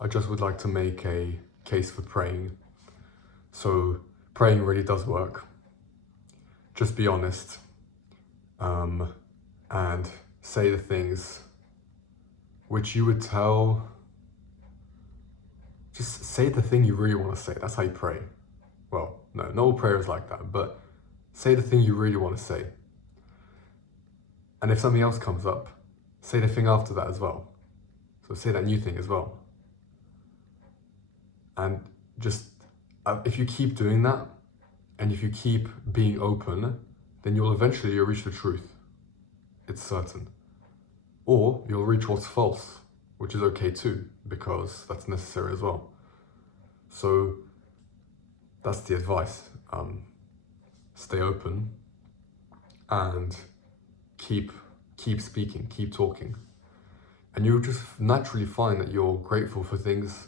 I just would like to make a case for praying. So praying really does work. Just be honest, and say the things which you would tell. Just say the thing you really want to say. That's how you pray. Well, no, not all prayer is like that, but say the thing you really want to say. And if something else comes up, say the thing after that as well. So say that new thing as well. And just, if you keep doing that, and if you keep being open, then you'll eventually reach the truth. It's certain. Or you'll reach what's false, which is okay too, because that's necessary as well. So that's the advice. Stay open and keep speaking, keep talking. And you'll just naturally find that you're grateful for things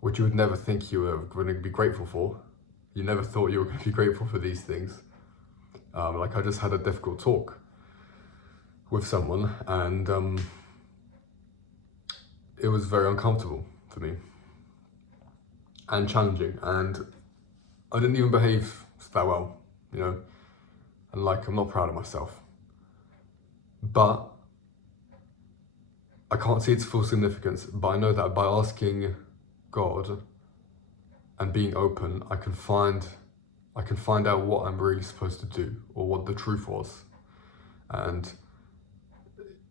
which you would never think you were going to be grateful for. You never thought you were going to be grateful for these things. Like I just had a difficult talk with someone, and it was very uncomfortable for me and challenging, and I didn't even behave that well, you know, and like I'm not proud of myself. But I can't see its full significance, but I know that by asking God and being open, I can find out what I'm really supposed to do, or what the truth was. And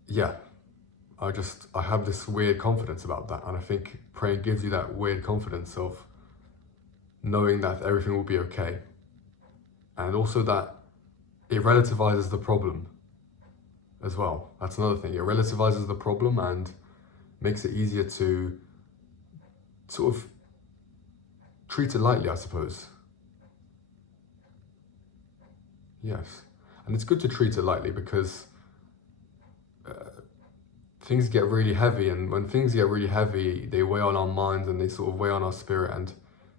yeah, I have this weird confidence about that, and I think praying gives you that weird confidence of knowing that everything will be okay, and also that it relativizes the problem as well. That's another thing. It relativizes the problem and makes it easier to sort of treat it lightly, I suppose. Yes, and it's good to treat it lightly because things get really heavy, and when things get really heavy, they weigh on our minds and they sort of weigh on our spirit, and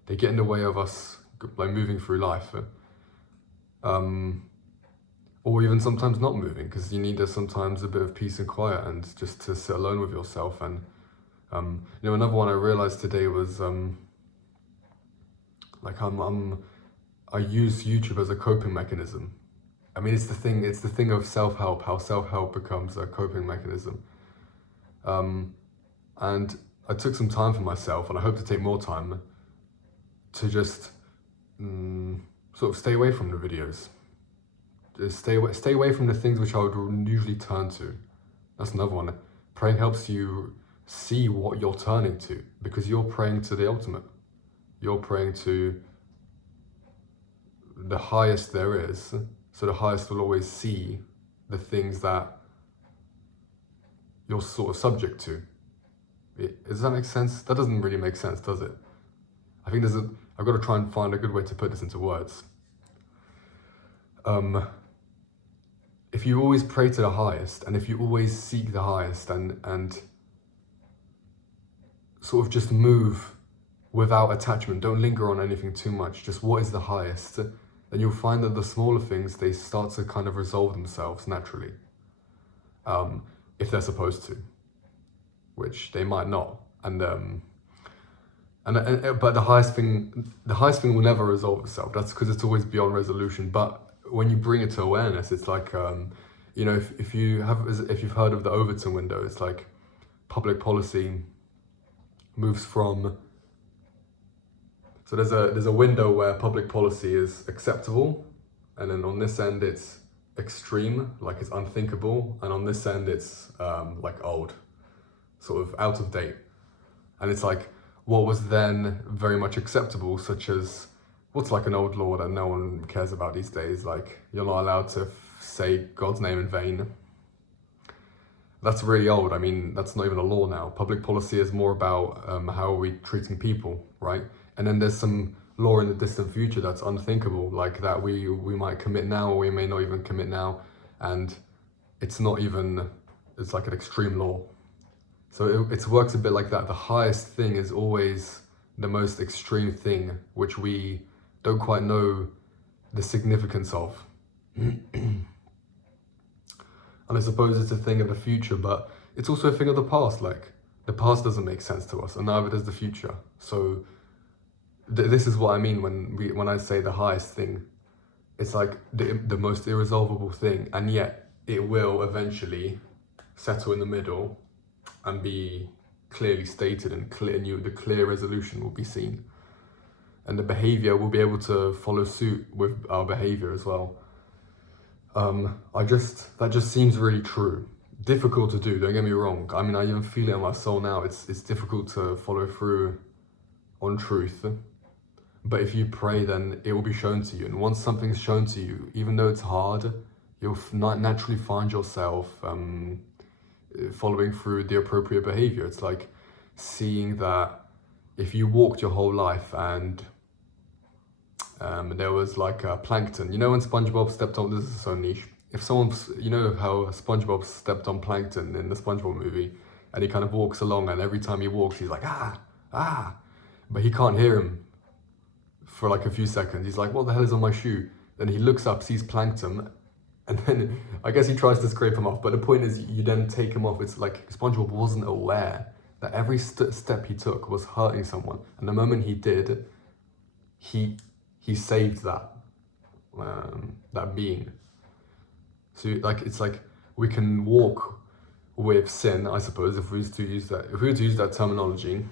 they get in the way of us like moving through life, or even sometimes not moving, because you need sometimes a bit of peace and quiet and just to sit alone with yourself. And you know, another one I realized today was like I use YouTube as a coping mechanism. I mean, it's the thing of self-help, how self-help becomes a coping mechanism. And I took some time for myself, and I hope to take more time to just sort of stay away from the videos. Just stay away from the things which I would usually turn to. That's another one. Praying helps you see what you're turning to, because you're praying to the ultimate. You're praying to the highest there is. So the highest will always see the things that you're sort of subject to. Does that make sense? That doesn't really make sense, does it? I think I've got to try and find a good way to put this into words. If you always pray to the highest, and if you always seek the highest, and sort of just move without attachment, don't linger on anything too much, just what is the highest, then you'll find that the smaller things, they start to kind of resolve themselves naturally. If they're supposed to, which they might not. But the highest thing will never resolve itself. That's because it's always beyond resolution. But when you bring it to awareness, it's like, you know, if you've heard of the Overton window, it's like public policy moves from. So there's a window where public policy is acceptable, and then on this end it's extreme, like it's unthinkable, and on this end it's like old, sort of out of date. And it's like what was then very much acceptable, such as what's like an old law that no one cares about these days, like you're not allowed to say God's name in vain. That's really old. I mean, that's not even a law now. Public policy is more about how are we treating people, right? And then there's some law in the distant future that's unthinkable, like that we might commit now, or we may not even commit now, and it's not even, it's like an extreme law. So it works a bit like that. The highest thing is always the most extreme thing, which we don't quite know the significance of. And I suppose it's a thing of the future, but it's also a thing of the past. Like the past doesn't make sense to us, and neither does the future. So this is what I mean when I say the highest thing. It's like the most irresolvable thing, and yet it will eventually settle in the middle and be clearly stated, and the clear resolution will be seen. And the behavior will be able to follow suit with our behavior as well. That just seems really true. Difficult to do, don't get me wrong. I mean, I even feel it in my soul now. It's difficult to follow through on truth. But if you pray, then it will be shown to you. And once something's shown to you, even though it's hard, you'll naturally find yourself following through the appropriate behavior. It's like seeing that if you walked your whole life and there was like plankton. You know when SpongeBob stepped on, this is so niche. If someone's, you know how SpongeBob stepped on plankton in the SpongeBob movie, and he kind of walks along, and every time he walks, he's like, ah, but he can't hear him for like a few seconds. He's like, what the hell is on my shoe? Then he looks up, sees plankton, and then I guess he tries to scrape him off. But the point is, you then take him off. It's like SpongeBob wasn't aware that every step he took was hurting someone. And the moment he did, he saved that being. So like, it's like we can walk with sin, I suppose, if we were to use that terminology.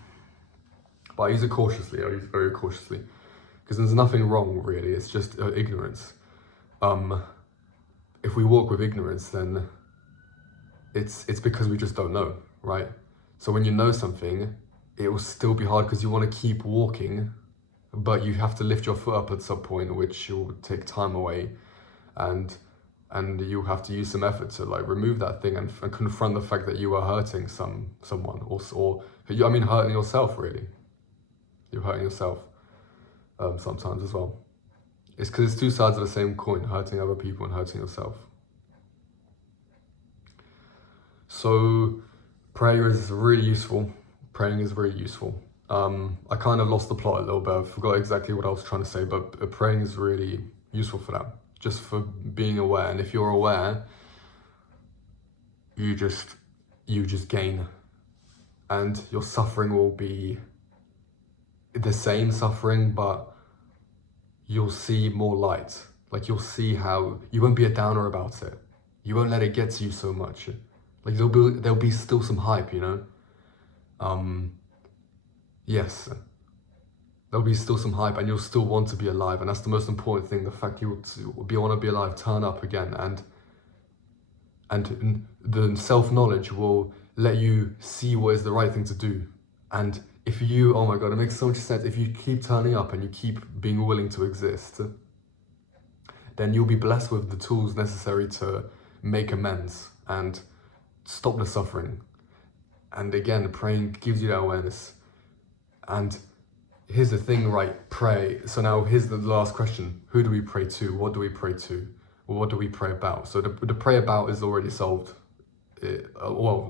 But I use it cautiously. I use it very cautiously, because there's nothing wrong really. It's just ignorance. If we walk with ignorance, then it's because we just don't know, right? So when you know something, it will still be hard because you want to keep walking, but you have to lift your foot up at some point, which will take time away, and you have to use some effort to like remove that thing and confront the fact that you are hurting someone, or I mean hurting yourself really. You're hurting yourself sometimes as well. It's because it's two sides of the same coin, hurting other people and hurting yourself. So prayer is really useful. Praying is really useful. I kind of lost the plot a little bit. I forgot exactly what I was trying to say, but praying is really useful for that. Just for being aware. And if you're aware, you just gain. And your suffering will be the same suffering, but you'll see more light. Like you'll see how you won't be a downer about it. You won't let it get to you so much. Like there'll be still some hype, you know. Yes, there'll be still some hype, and you'll still want to be alive, and that's the most important thing. The fact you want to be alive, turn up again, and the self-knowledge will let you see what is the right thing to do. And if you, oh my God, it makes so much sense. If you keep turning up and you keep being willing to exist, then you'll be blessed with the tools necessary to make amends and stop the suffering. And again, praying gives you that awareness. And here's the thing, right? Pray. So now here's the last question. Who do we pray to? What do we pray to? Or what do we pray about? So the pray about is already solved.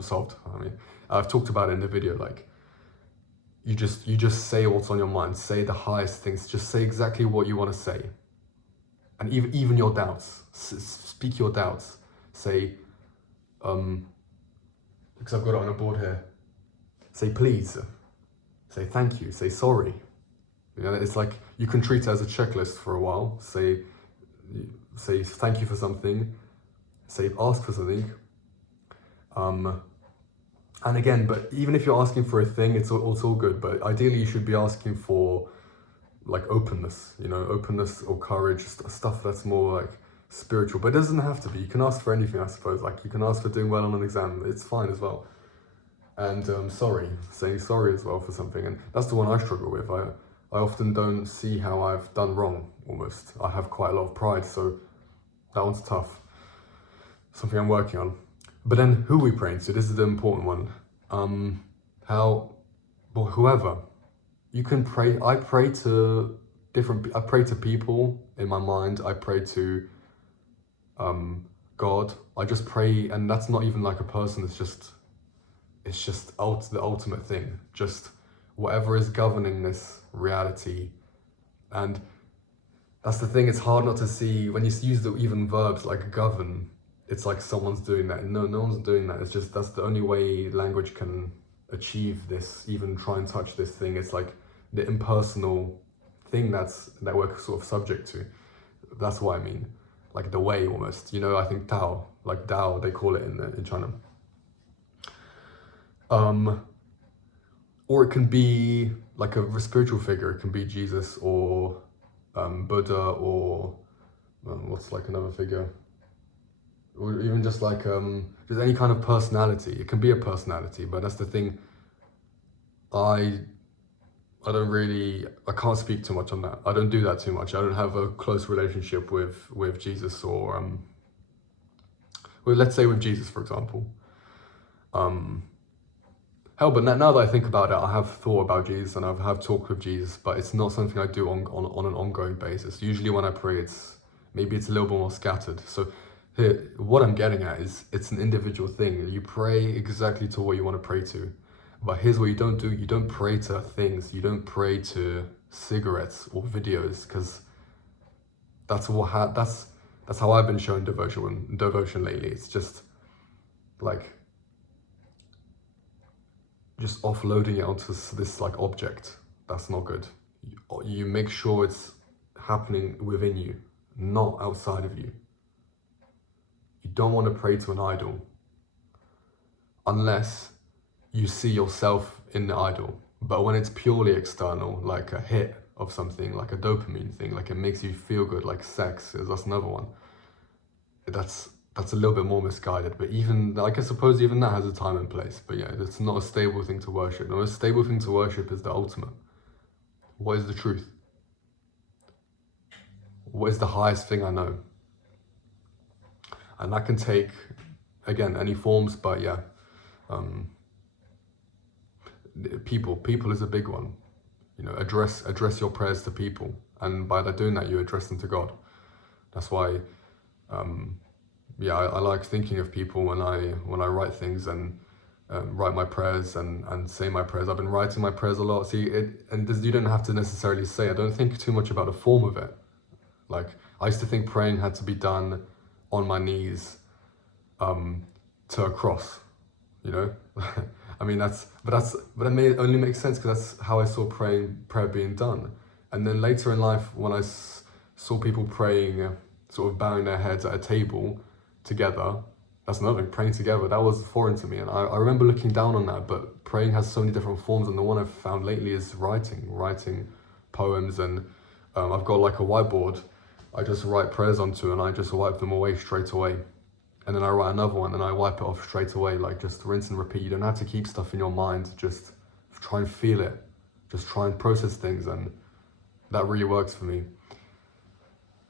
Solved. I mean, I've talked about it in the video. Like, you just say what's on your mind. Say the highest things. Just say exactly what you want to say. And even your doubts. Speak your doubts. Say, because I've got it on a board here. Say please. Say thank you. Say sorry. You know, it's like you can treat it as a checklist for a while. Say thank you for something. Say ask for something. And again, but even if you're asking for a thing, it's all good. But ideally, you should be asking for like openness. You know, openness or courage, stuff that's more like spiritual. But it doesn't have to be. You can ask for anything, I suppose. Like you can ask for doing well on an exam. It's fine as well. And saying sorry as well for something. And that's the one I struggle with. I often don't see how I've done wrong, almost. I have quite a lot of pride, so that one's tough. Something I'm working on. But then who are we praying to? This is the important one. Whoever. You can pray. I pray to people in my mind. I pray to God. I just pray, and that's not even like a person, it's just the ultimate thing. Just whatever is governing this reality. And that's the thing, it's hard not to see, when you use the even verbs like govern, it's like someone's doing that. No one's doing that. It's just, that's the only way language can achieve this, even try and touch this thing. It's like the impersonal thing that we're sort of subject to. That's what I mean, like the way almost. You know, I think Tao, like Tao, they call it in China. Or it can be like a spiritual figure. It can be Jesus or Buddha, or what's like another figure, or even just like just any kind of personality. It can be a personality, but that's the thing. I can't speak too much on that. I don't do that too much. I don't have a close relationship with Jesus, or well, let's say with Jesus, for example. Hell, but now that I think about it, I have thought about Jesus and I have talked with Jesus, but it's not something I do on an ongoing basis. Usually when I pray, maybe it's a little bit more scattered. So here, what I'm getting at is it's an individual thing. You pray exactly to what you want to pray to. But here's what you don't do. You don't pray to things. You don't pray to cigarettes or videos, because that's how I've been shown devotion lately. It's just like just offloading it onto this like object. That's not good. You make sure it's happening within you, not outside of you. You don't want to pray to an idol unless you see yourself in the idol. But when it's purely external, like a hit of something, like a dopamine thing, like it makes you feel good, like sex, that's another one. That's a little bit more misguided, but even, like, I suppose even that has a time and place. But yeah, it's not a stable thing to worship. The most stable thing to worship is the ultimate. What is the truth? What is the highest thing I know? And that can take, again, any forms, but yeah. People is a big one. You know, address your prayers to people. And by doing that, you address them to God. That's why, yeah, I like thinking of people when I write things and write my prayers and say my prayers. I've been writing my prayers a lot. See, you don't have to necessarily say. I don't think too much about the form of it. Like, I used to think praying had to be done on my knees to a cross, you know. I mean, but it only makes sense because that's how I saw prayer being done. And then later in life, when I saw people praying, sort of bowing their heads at a table together, that's another thing, praying together, that was foreign to me. And I remember looking down on that, but praying has so many different forms. And the one I've found lately is writing poems. And I've got like a whiteboard I just write prayers onto, and I just wipe them away straight away. And then I write another one and I wipe it off straight away, like just rinse and repeat. You don't have to keep stuff in your mind, just try and feel it. Just try and process things, and that really works for me.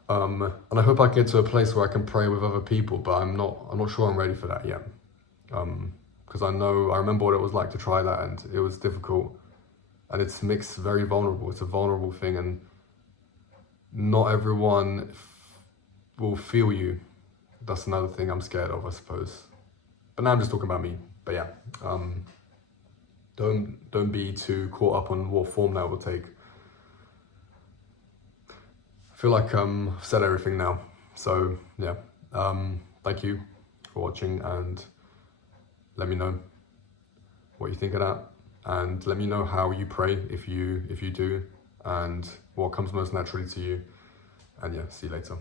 And I hope I get to a place where I can pray with other people, but I'm not sure I'm ready for that yet. Because I remember what it was like to try that, and it was difficult. And it's mixed, very vulnerable. It's a vulnerable thing, and not everyone will feel you. That's another thing I'm scared of, I suppose. But now I'm just talking about me. But yeah, don't be too caught up on what form that will take. I feel like I've said everything now. So yeah, thank you for watching, and let me know what you think of that, and let me know how you pray if you do, and what comes most naturally to you. And yeah, see you later.